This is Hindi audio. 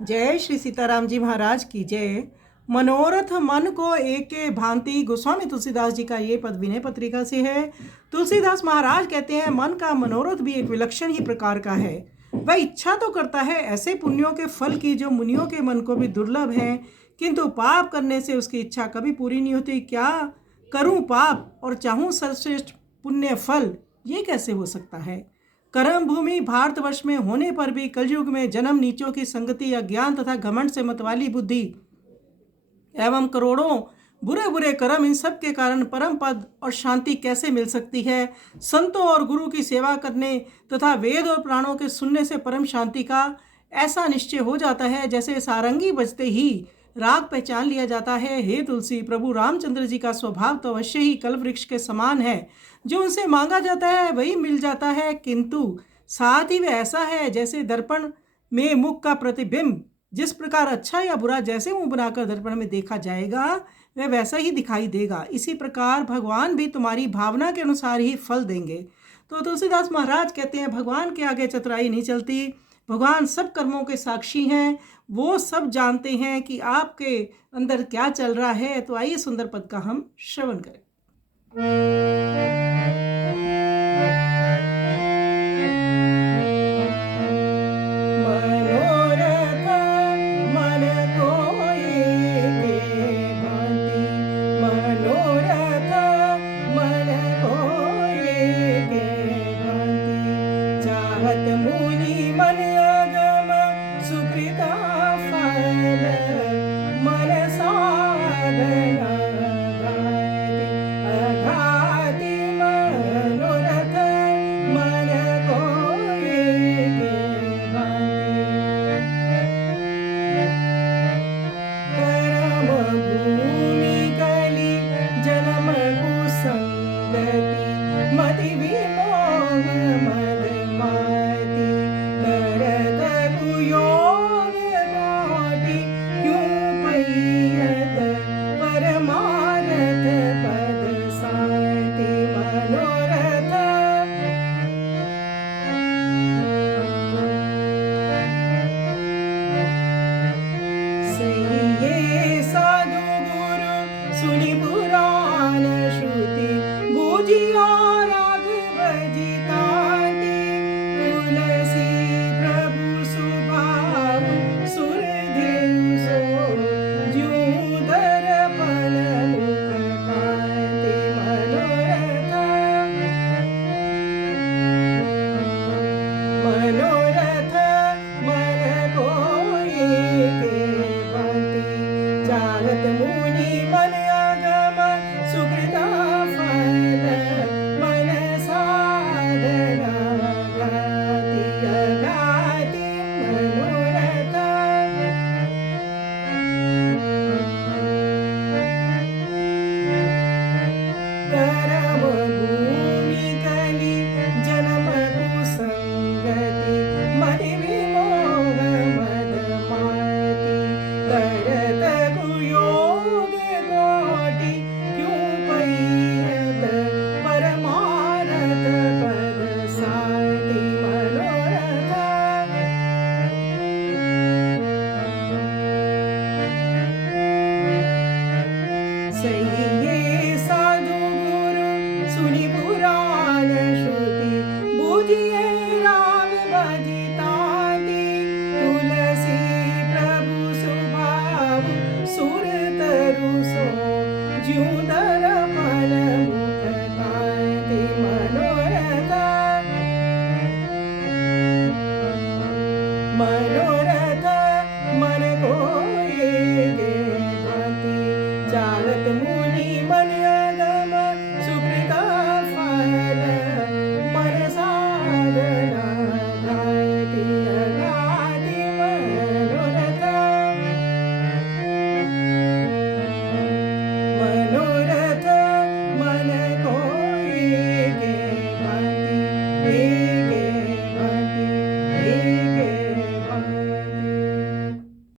जय श्री सीताराम जी महाराज की जय। मनोरथ मन को एके भांति। गोस्वामी तुलसीदास जी का ये पद विनय पत्रिका से है। तुलसीदास महाराज कहते हैं मन का मनोरथ भी एक विलक्षण ही प्रकार का है। वह इच्छा तो करता है ऐसे पुण्यों के फल की जो मुनियों के मन को भी दुर्लभ है, किंतु पाप करने से उसकी इच्छा कभी पूरी नहीं होती। क्या करूं पाप और चाहूं सर्वश्रेष्ठ पुण्य फल, ये कैसे हो सकता है। कर्म भूमि भारतवर्ष में होने पर भी कलयुग में जन्म नीचों की संगति, अज्ञान तथा घमंड से मतवाली बुद्धि एवं करोड़ों बुरे बुरे कर्म, इन सब के कारण परम पद और शांति कैसे मिल सकती है। संतों और गुरु की सेवा करने तथा वेद और प्राणों के सुनने से परम शांति का ऐसा निश्चय हो जाता है जैसे सारंगी बजते ही राग पहचान लिया जाता है। हे तुलसी, प्रभु रामचंद्र जी का स्वभाव तो अवश्य ही कल्पवृक्ष के समान है, जो उनसे मांगा जाता है वही मिल जाता है, किंतु साथ ही वह ऐसा है जैसे दर्पण में मुख का प्रतिबिंब जिस प्रकार अच्छा या बुरा जैसे मुंह बनाकर दर्पण में देखा जाएगा वह वैसा ही दिखाई देगा, इसी प्रकार भगवान भी तुम्हारी भावना के अनुसार ही फल देंगे। तो तुलसीदास महाराज कहते हैं भगवान के आगे चतुराई नहीं चलती। भगवान सब कर्मों के साक्षी हैं, वो सब जानते हैं कि आपके अंदर क्या चल रहा है। तो आइए सुंदर पद का हम श्रवण करें। सुनी पुराण श्रुति बूझिया राघव जिताती, तुलसी प्रभु सुभाव सुरदेव सो ज्यों दर्पण मुख कांति। मनोरथ मन कोई के भांति, चाहत मुनि मन आगम सुकृता फल, मन साधना गाति अगाति मनोरथ। कर्म भूमि कलि जन्म कुसंगति, मति विमोह मद माति, कर